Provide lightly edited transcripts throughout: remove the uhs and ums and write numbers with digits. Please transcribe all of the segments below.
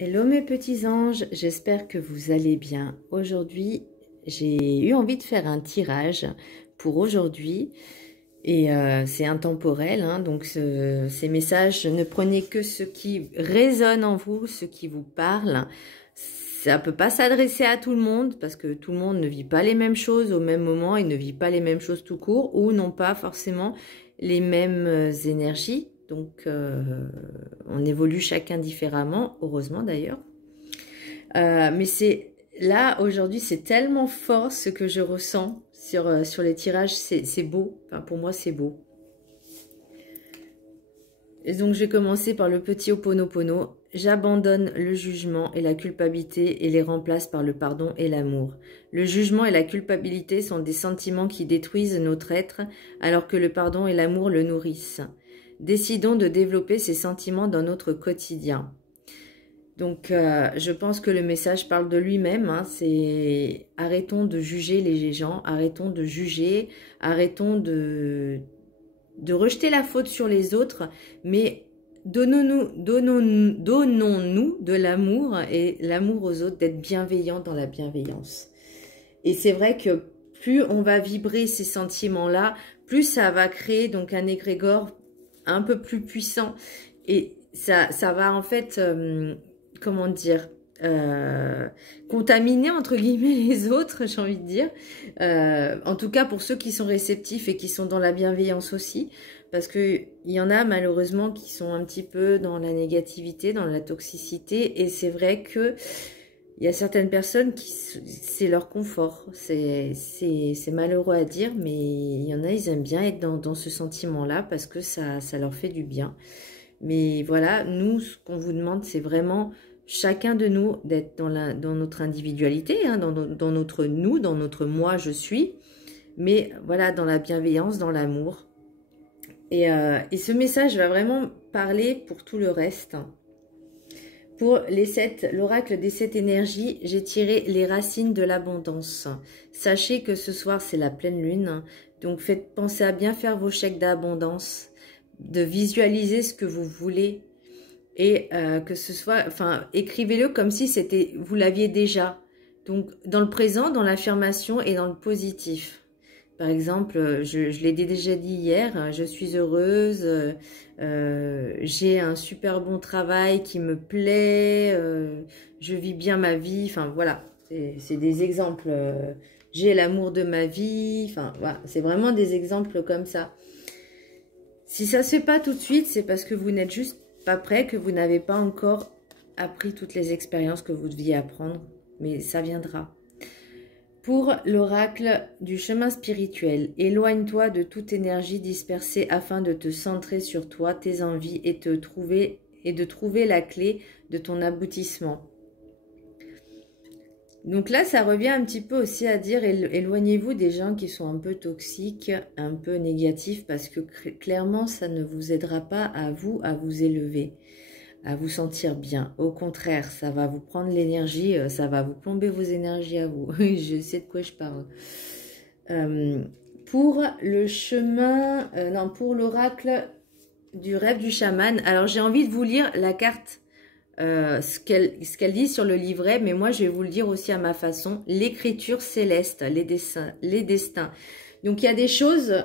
Hello mes petits anges, j'espère que vous allez bien. Aujourd'hui, j'ai eu envie de faire un tirage pour aujourd'hui et c'est intemporel, hein, donc ces messages, ne prenez que ce qui résonne en vous, ce qui vous parle. Ça ne peut pas s'adresser à tout le monde parce que tout le monde ne vit pas les mêmes choses au même moment et ne vit pas les mêmes choses tout court ou n'ont pas forcément les mêmes énergies. Donc, on évolue chacun différemment, heureusement d'ailleurs. Mais c'est là, aujourd'hui, c'est tellement fort ce que je ressens sur les tirages, c'est beau. Enfin, pour moi, c'est beau. Et donc, je vais commencer par le petit Ho'oponopono. J'abandonne le jugement et la culpabilité et les remplace par le pardon et l'amour. Le jugement et la culpabilité sont des sentiments qui détruisent notre être, alors que le pardon et l'amour le nourrissent. Décidons de développer ces sentiments dans notre quotidien. Donc, je pense que le message parle de lui-même. Hein, c'est arrêtons de juger les gens, arrêtons de juger, arrêtons de rejeter la faute sur les autres, mais donnons-nous de l'amour et l'amour aux autres, d'être bienveillant dans la bienveillance. Et c'est vrai que plus on va vibrer ces sentiments-là, plus ça va créer donc un égrégore un peu plus puissant et ça va en fait, comment dire, contaminer entre guillemets les autres, j'ai envie de dire, en tout cas pour ceux qui sont réceptifs et qui sont dans la bienveillance aussi, parce que il y en a malheureusement qui sont un petit peu dans la négativité, dans la toxicité, et c'est vrai que il y a certaines personnes qui c'est leur confort, c'est malheureux à dire, mais il y en a, ils aiment bien être dans ce sentiment-là parce que ça leur fait du bien. Mais voilà, nous, ce qu'on vous demande, c'est vraiment chacun de nous d'être dans notre individualité, hein, dans notre nous, dans notre moi, je suis, mais voilà, dans la bienveillance, dans l'amour. Et ce message va vraiment parler pour tout le reste. Pour l'oracle des 7 énergies, j'ai tiré les racines de l'abondance. Sachez que ce soir, c'est la pleine lune, donc pensez à bien faire vos chèques d'abondance, de visualiser ce que vous voulez et que ce soit, enfin, écrivez-le comme si vous l'aviez déjà. Donc, dans le présent, dans l'affirmation et dans le positif. Par exemple, je l'ai déjà dit hier, je suis heureuse, j'ai un super bon travail qui me plaît, je vis bien ma vie, enfin voilà, c'est des exemples. J'ai l'amour de ma vie, enfin voilà, c'est vraiment des exemples comme ça. Si ça se fait pas tout de suite, c'est parce que vous n'êtes juste pas prêt, que vous n'avez pas encore appris toutes les expériences que vous deviez apprendre, mais ça viendra. Pour l'oracle du chemin spirituel, éloigne-toi de toute énergie dispersée afin de te centrer sur toi, tes envies et de trouver la clé de ton aboutissement. Donc là, ça revient un petit peu aussi à dire éloignez-vous des gens qui sont un peu toxiques, un peu négatifs, parce que clairement, ça ne vous aidera pas à vous élever, à vous sentir bien. Au contraire, ça va vous prendre l'énergie, ça va vous plomber vos énergies à vous. Je sais de quoi je parle. Pour le chemin, non, pour l'oracle du rêve du chaman, alors j'ai envie de vous lire la carte, ce qu'elle dit sur le livret, mais moi je vais vous le dire aussi à ma façon. L'écriture céleste, les destins. Donc il y a des choses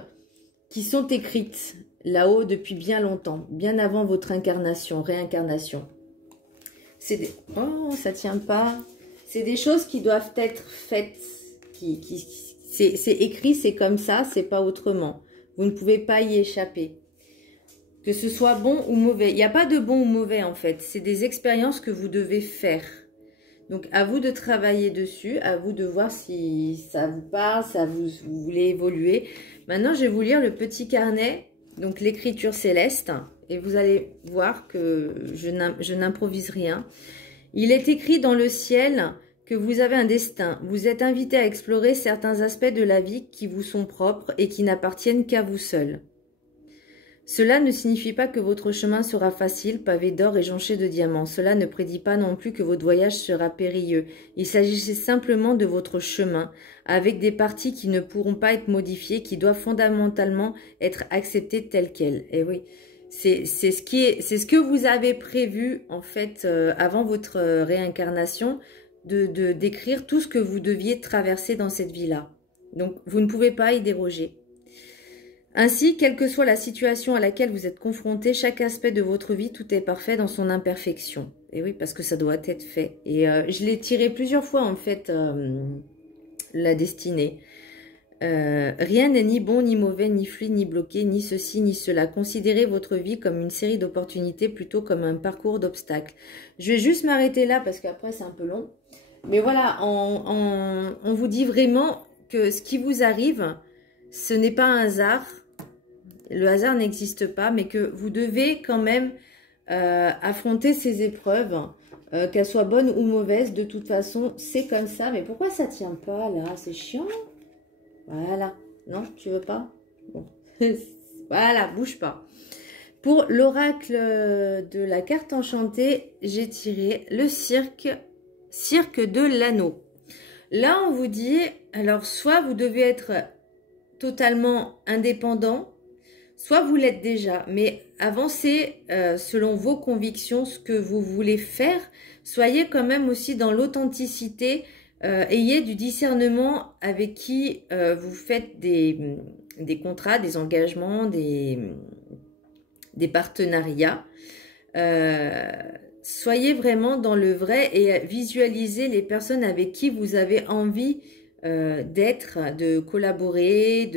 qui sont écrites là-haut depuis bien longtemps, bien avant votre réincarnation. Oh, ça tient pas. C'est des choses qui doivent être faites. C'est écrit, c'est comme ça, c'est pas autrement. Vous ne pouvez pas y échapper. Que ce soit bon ou mauvais. Il n'y a pas de bon ou mauvais en fait. C'est des expériences que vous devez faire. Donc à vous de travailler dessus, à vous de voir si ça vous parle, vous voulez évoluer. Maintenant, je vais vous lire le petit carnet, donc l'écriture céleste, et vous allez voir que je n'improvise rien. Il est écrit dans le ciel que vous avez un destin. Vous êtes invité à explorer certains aspects de la vie qui vous sont propres et qui n'appartiennent qu'à vous seul. Cela ne signifie pas que votre chemin sera facile, pavé d'or et jonché de diamants. Cela ne prédit pas non plus que votre voyage sera périlleux. Il s'agissait simplement de votre chemin, avec des parties qui ne pourront pas être modifiées, qui doivent fondamentalement être acceptées telles quelles. Et oui, C'est ce que vous avez prévu, en fait, avant votre réincarnation, de d'écrire tout ce que vous deviez traverser dans cette vie-là. Donc, vous ne pouvez pas y déroger. Ainsi, quelle que soit la situation à laquelle vous êtes confronté, chaque aspect de votre vie, tout est parfait dans son imperfection. Et oui, parce que ça doit être fait. Et je l'ai tiré plusieurs fois, en fait, la destinée. Rien n'est ni bon, ni mauvais, ni fluide, ni bloqué, ni ceci, ni cela. Considérez votre vie comme une série d'opportunités, plutôt comme un parcours d'obstacles. Je vais juste m'arrêter là, parce qu'après, c'est un peu long. Mais voilà, on vous dit vraiment que ce qui vous arrive, ce n'est pas un hasard. Le hasard n'existe pas, mais que vous devez quand même affronter ces épreuves, qu'elles soient bonnes ou mauvaises. De toute façon, c'est comme ça. Mais pourquoi ça tient pas là? C'est chiant. Voilà. Non, tu veux pas? Bon. Voilà, bouge pas. Pour l'oracle de la carte enchantée, j'ai tiré le cirque de l'anneau. Là, on vous dit, alors soit vous devez être totalement indépendant, soit vous l'êtes déjà, mais avancez selon vos convictions, ce que vous voulez faire. Soyez quand même aussi dans l'authenticité, ayez du discernement avec qui vous faites des contrats, des engagements, des partenariats. Soyez vraiment dans le vrai et visualisez les personnes avec qui vous avez envie d'être, de collaborer,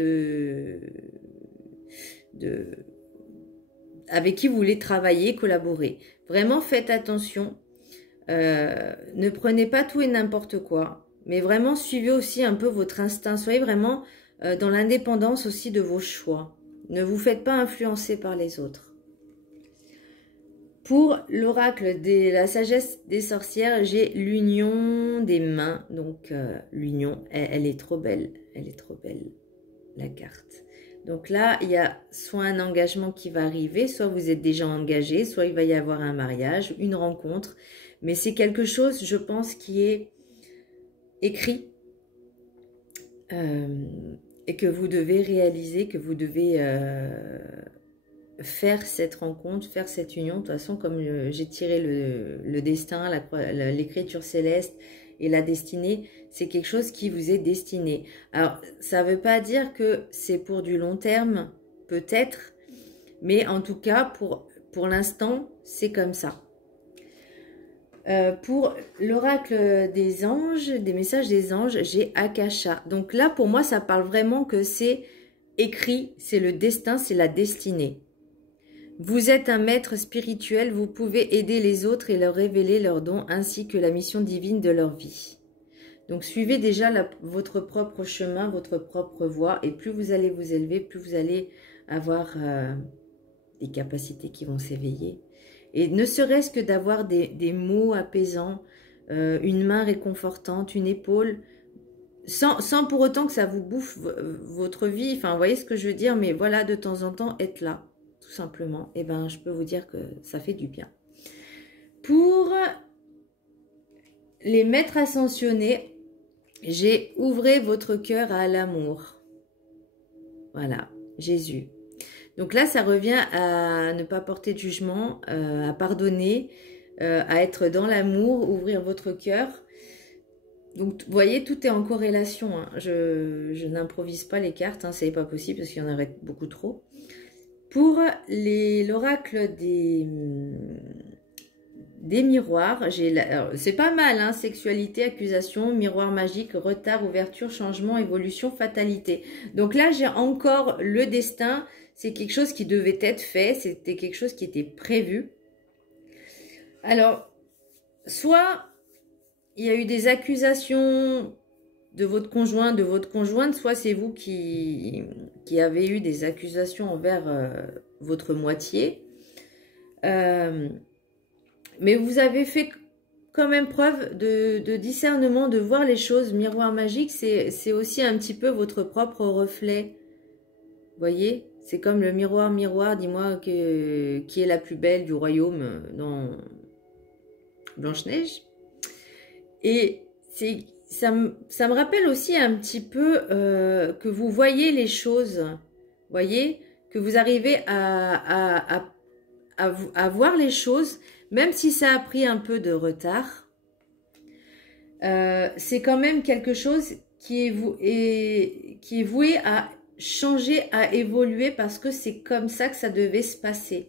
avec qui vous voulez travailler, collaborer. Vraiment, faites attention. Ne prenez pas tout et n'importe quoi, mais vraiment suivez aussi un peu votre instinct. Soyez vraiment dans l'indépendance aussi de vos choix. Ne vous faites pas influencer par les autres. Pour l'oracle de la sagesse des sorcières, j'ai l'union des mains. Donc l'union, elle est trop belle. Elle est trop belle, la carte. Donc là, il y a soit un engagement qui va arriver, soit vous êtes déjà engagé, soit il va y avoir un mariage, une rencontre. Mais c'est quelque chose, je pense, qui est écrit et que vous devez réaliser, que vous devez faire cette rencontre, faire cette union. De toute façon, comme j'ai tiré le destin, l'écriture céleste et la destinée, c'est quelque chose qui vous est destiné. Alors, ça ne veut pas dire que c'est pour du long terme, peut-être, mais en tout cas, pour l'instant, c'est comme ça. Pour l'oracle des anges, des messages des anges, j'ai Akasha. Donc là, pour moi, ça parle vraiment que c'est écrit, c'est le destin, c'est la destinée. Vous êtes un maître spirituel, vous pouvez aider les autres et leur révéler leurs dons ainsi que la mission divine de leur vie. Donc suivez déjà votre propre chemin, votre propre voie, et plus vous allez vous élever, plus vous allez avoir des capacités qui vont s'éveiller. Et ne serait-ce que d'avoir des mots apaisants, une main réconfortante, une épaule, sans pour autant que ça vous bouffe votre vie. Enfin, vous voyez ce que je veux dire, mais voilà, de temps en temps, être là, tout simplement. Et ben, je peux vous dire que ça fait du bien. Pour les maîtres ascensionnés, j'ai ouvrez votre cœur à l'amour. Voilà, Jésus. Donc là, ça revient à ne pas porter de jugement, à pardonner, à être dans l'amour, ouvrir votre cœur. Donc, vous voyez, tout est en corrélation. Hein. Je n'improvise pas les cartes, hein, c'est pas possible parce qu'il y en aurait beaucoup trop. Pour l'oracle des miroirs, c'est pas mal, hein, sexualité, accusation, miroir magique, retard, ouverture, changement, évolution, fatalité. Donc là, j'ai encore le destin. C'est quelque chose qui devait être fait, c'était quelque chose qui était prévu. Alors, soit il y a eu des accusations de votre conjoint, de votre conjointe, soit c'est vous qui avez eu des accusations envers votre moitié. Mais vous avez fait quand même preuve de discernement, de voir les choses. Miroir magique, c'est aussi un petit peu votre propre reflet. Vous voyez ? C'est comme le miroir, miroir, dis-moi qui est la plus belle du royaume dans Blanche-Neige. Et ça me rappelle aussi un petit peu que vous voyez les choses, voyez, que vous arrivez à à voir les choses, même si ça a pris un peu de retard. C'est quand même quelque chose qui est voué à changer, à évoluer, parce que c'est comme ça que ça devait se passer.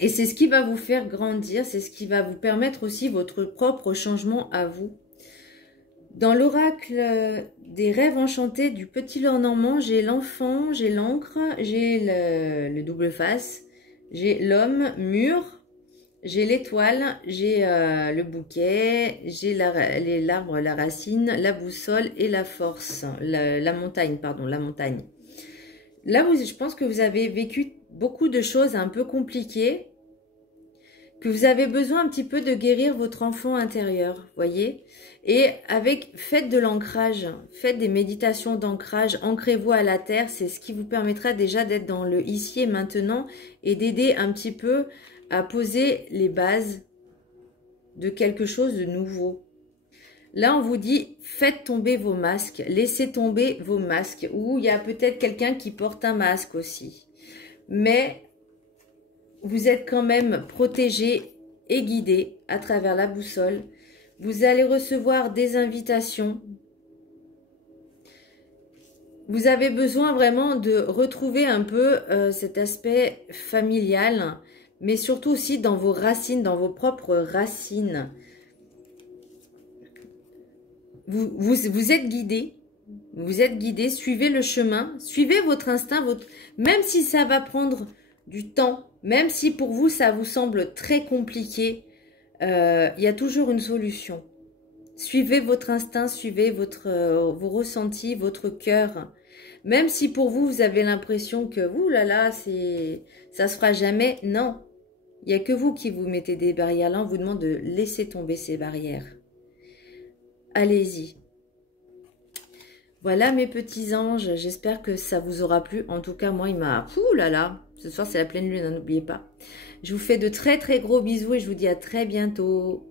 Et c'est ce qui va vous faire grandir, c'est ce qui va vous permettre aussi votre propre changement à vous. Dans l'oracle des rêves enchantés du Petit Lenormand, j'ai l'enfant, j'ai l'encre, j'ai le double face, j'ai l'homme mûr, j'ai l'étoile, j'ai le bouquet, j'ai l'arbre, la racine, la boussole et la force, la montagne, pardon, la montagne. Là, je pense que vous avez vécu beaucoup de choses un peu compliquées, que vous avez besoin un petit peu de guérir votre enfant intérieur, voyez. Et faites de l'ancrage, faites des méditations d'ancrage, ancrez-vous à la terre, c'est ce qui vous permettra déjà d'être dans le ici et maintenant et d'aider un petit peu à poser les bases de quelque chose de nouveau. Là, on vous dit, faites tomber vos masques, laissez tomber vos masques, ou il y a peut-être quelqu'un qui porte un masque aussi. Mais vous êtes quand même protégé et guidé à travers la boussole. Vous allez recevoir des invitations. Vous avez besoin vraiment de retrouver un peu cet aspect familial, mais surtout aussi dans vos racines, dans vos propres racines. Vous êtes guidé. Vous êtes guidé, suivez le chemin, suivez votre instinct, même si ça va prendre du temps, même si pour vous ça vous semble très compliqué, il y a toujours une solution. Suivez votre instinct, suivez vos ressentis, votre cœur. Même si pour vous, vous avez l'impression que, ouh là là, ça se fera jamais, non. Il n'y a que vous qui vous mettez des barrières. Là, on vous demande de laisser tomber ces barrières. Allez-y. Voilà mes petits anges, j'espère que ça vous aura plu. En tout cas, moi, il m'a... Ouh là là, ce soir, c'est la pleine lune, n'oubliez pas. Je vous fais de très très gros bisous et je vous dis à très bientôt.